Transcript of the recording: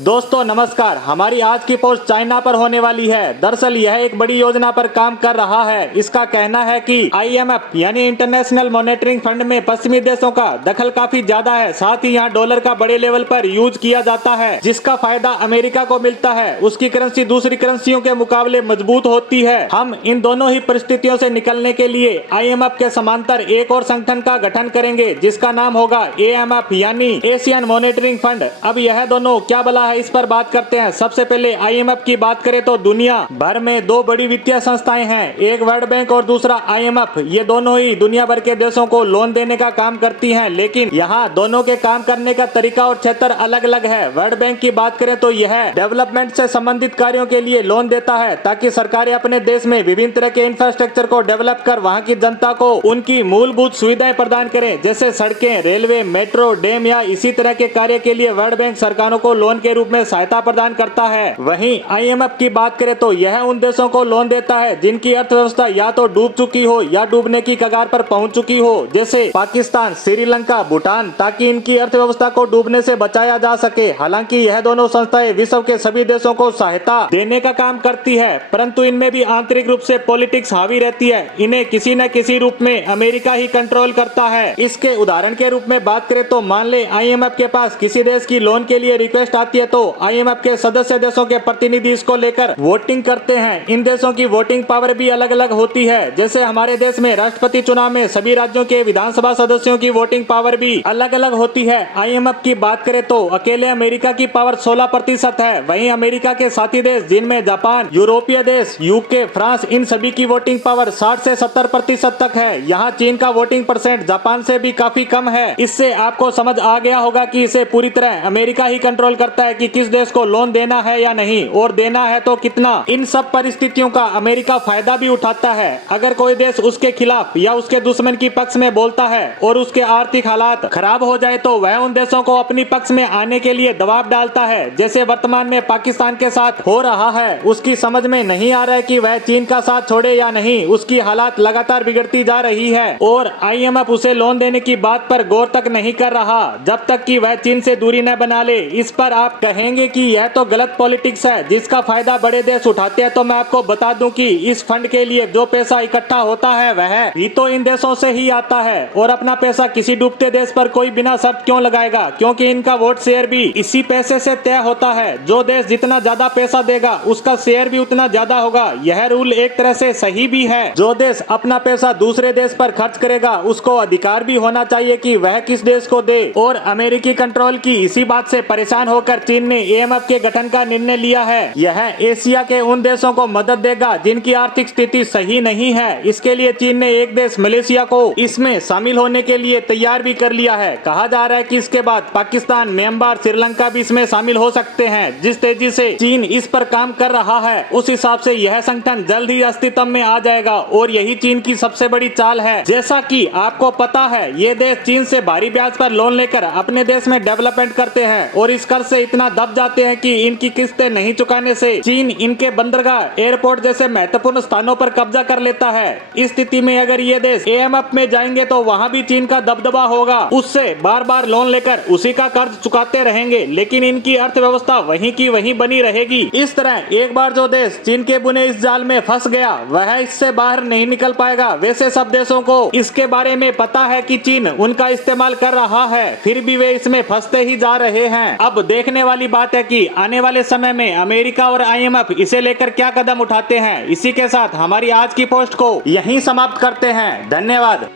दोस्तों नमस्कार। हमारी आज की पोस्ट चाइना पर होने वाली है। दरअसल यह एक बड़ी योजना पर काम कर रहा है। इसका कहना है कि IMF यानी इंटरनेशनल मॉनेटरिंग फंड में पश्चिमी देशों का दखल काफी ज्यादा है। साथ ही यहाँ डॉलर का बड़े लेवल पर यूज किया जाता है, जिसका फायदा अमेरिका को मिलता है। उसकी करेंसी दूसरी करेंसियों के मुकाबले मजबूत होती है। हम इन दोनों ही परिस्थितियों से निकलने के लिए IMF के समांतर एक और संगठन का गठन करेंगे, जिसका नाम होगा AMF यानी एशियन मॉनेटरिंग फंड। अब यह दोनों क्या भला है, इस पर बात करते हैं। सबसे पहले IMF की बात करें तो दुनिया भर में दो बड़ी वित्तीय संस्थाएं हैं, एक वर्ल्ड बैंक और दूसरा IMF। ये दोनों ही दुनिया भर के देशों को लोन देने का काम करती हैं, लेकिन यहाँ दोनों के काम करने का तरीका और क्षेत्र अलग अलग है। वर्ल्ड बैंक की बात करें तो यह डेवलपमेंट से संबंधित कार्यों के लिए लोन देता है, ताकि सरकारें अपने देश में विभिन्न तरह के इंफ्रास्ट्रक्चर को डेवलप कर वहाँ की जनता को उनकी मूलभूत सुविधाएं प्रदान करें, जैसे सड़कें, रेलवे, मेट्रो, डैम या इसी तरह के कार्य के लिए वर्ल्ड बैंक सरकारों को लोन के रूप में सहायता प्रदान करता है। वहीं IMF की बात करें तो यह उन देशों को लोन देता है जिनकी अर्थव्यवस्था या तो डूब चुकी हो या डूबने की कगार पर पहुंच चुकी हो, जैसे पाकिस्तान, श्रीलंका, भूटान, ताकि इनकी अर्थव्यवस्था को डूबने से बचाया जा सके। हालांकि यह दोनों संस्थाएं विश्व के सभी देशों को सहायता देने का काम करती है, परंतु इनमें भी आंतरिक रूप से पॉलिटिक्स हावी रहती है। इन्हें किसी न किसी रूप में अमेरिका ही कंट्रोल करता है। इसके उदाहरण के रूप में बात करें तो मान ले IMF के पास किसी देश की लोन के लिए रिक्वेस्ट आती है, तो IMF के सदस्य देशों के प्रतिनिधि इसको लेकर वोटिंग करते हैं। इन देशों की वोटिंग पावर भी अलग अलग होती है। जैसे हमारे देश में राष्ट्रपति चुनाव में सभी राज्यों के विधानसभा सदस्यों की वोटिंग पावर भी अलग अलग होती है। IMF की बात करें तो अकेले अमेरिका की पावर 16% है। वहीं अमेरिका के साथी देश जिनमें जापान, यूरोपीय देश, UK, फ्रांस, इन सभी की वोटिंग पावर 60 से 70% तक है। यहाँ चीन का वोटिंग परसेंट जापान से भी काफी कम है। इससे आपको समझ आ गया होगा कि इसे पूरी तरह अमेरिका ही कंट्रोल करता है कि किस देश को लोन देना है या नहीं, और देना है तो कितना। इन सब परिस्थितियों का अमेरिका फायदा भी उठाता है। अगर कोई देश उसके खिलाफ या उसके दुश्मन की पक्ष में बोलता है और उसके आर्थिक हालात खराब हो जाए, तो वह उन देशों को अपनी पक्ष में आने के लिए दबाव डालता है, जैसे वर्तमान में पाकिस्तान के साथ हो रहा है। उसकी समझ में नहीं आ रहा है कि वह चीन का साथ छोड़े या नहीं। उसकी हालात लगातार बिगड़ती जा रही है और IMF उसे लोन देने की बात पर गौर तक नहीं कर रहा, जब तक कि वह चीन से दूरी न बना ले। इस पर आप कहेंगे कि यह तो गलत पॉलिटिक्स है, जिसका फायदा बड़े देश उठाते हैं। तो मैं आपको बता दूं कि इस फंड के लिए जो पैसा इकट्ठा होता है वह भी तो इन देशों से ही आता है, और अपना पैसा किसी डूबते देश पर कोई बिना शर्त क्यों लगाएगा, क्योंकि इनका वोट शेयर भी इसी पैसे से तय होता है। जो देश जितना ज्यादा पैसा देगा उसका शेयर भी उतना ज्यादा होगा। यह रूल एक तरह से सही भी है। जो देश अपना पैसा दूसरे देश पर खर्च करेगा उसको अधिकार भी होना चाहिए कि वह किस देश को दे। और अमेरिकी कंट्रोल की इसी बात से परेशान होकर चीन ने AMF के गठन का निर्णय लिया है। यह एशिया के उन देशों को मदद देगा जिनकी आर्थिक स्थिति सही नहीं है। इसके लिए चीन ने एक देश मलेशिया को इसमें शामिल होने के लिए तैयार भी कर लिया है। कहा जा रहा है कि इसके बाद पाकिस्तान, म्यांमार, श्रीलंका भी इसमें शामिल हो सकते हैं। जिस तेजी से चीन इस पर काम कर रहा है उस हिसाब से यह संगठन जल्द ही अस्तित्व में आ जाएगा, और यही चीन की सबसे बड़ी चाल है। जैसा कि आपको पता है, ये देश चीन से भारी ब्याज पर लोन लेकर अपने देश में डेवलपमेंट करते हैं, और इस कर्ज से इतना दब जाते हैं कि इनकी किस्तें नहीं चुकाने से चीन इनके बंदरगाह, एयरपोर्ट जैसे महत्वपूर्ण स्थानों पर कब्जा कर लेता है। इस स्थिति में अगर ये देश AMF में जाएंगे तो वहाँ भी चीन का दबदबा होगा। उससे बार बार लोन लेकर उसी का कर्ज चुकाते रहेंगे, लेकिन इनकी अर्थव्यवस्था वहीं की वहीं बनी रहेगी। इस तरह एक बार जो देश चीन के बुने इस जाल में फंस गया वह इससे बाहर नहीं निकल पाएगा। वैसे सब देशों को इसके बारे में पता है कि चीन उनका इस्तेमाल कर रहा है, फिर भी वे इसमें फंसते ही जा रहे हैं। अब देखने वाली बात है कि आने वाले समय में अमेरिका और IMF इसे लेकर क्या कदम उठाते हैं। इसी के साथ हमारी आज की पोस्ट को यहीं समाप्त करते हैं। धन्यवाद।